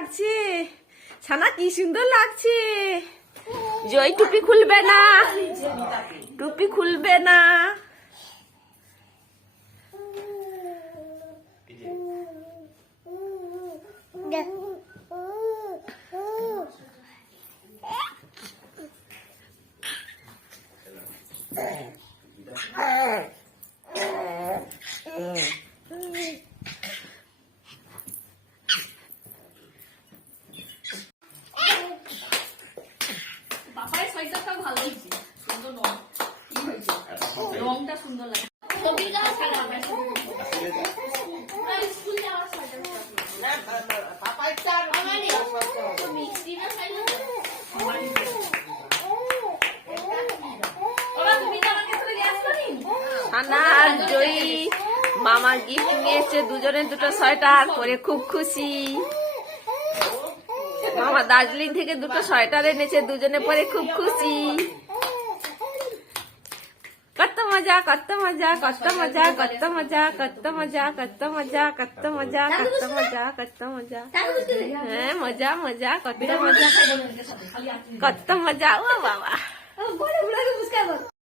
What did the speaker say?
লাগছে, ছানা কি সুন্দর লাগছে। জয় টুপি খুলবে না, টুপি খুলবে না। বাপাই সোয়েটারটা ভালো হয়েছে, সুন্দর রং। কি হয়েছে? রংটা সুন্দর লাগে। স্কুল যাওয়ার সোয়েটার মিষ্টি না খাইলে ছানা আর জয়ী মামা গিফট নিয়েছে, দুজনে দুটো সোয়েটার পরে খুব খুশি। মামা দার্জিলিং থেকে দুটো সোয়েটার এনেছে, দুজনে পরে খুব খুশি। কত মজা, কত মজা, কত মজা, কত মজা, কত মজা, কত মজা, কত মজা, কত মজা, কত মজা। হ্যাঁ মজা মজা, কত মজা, কত মজা। ও বাবা।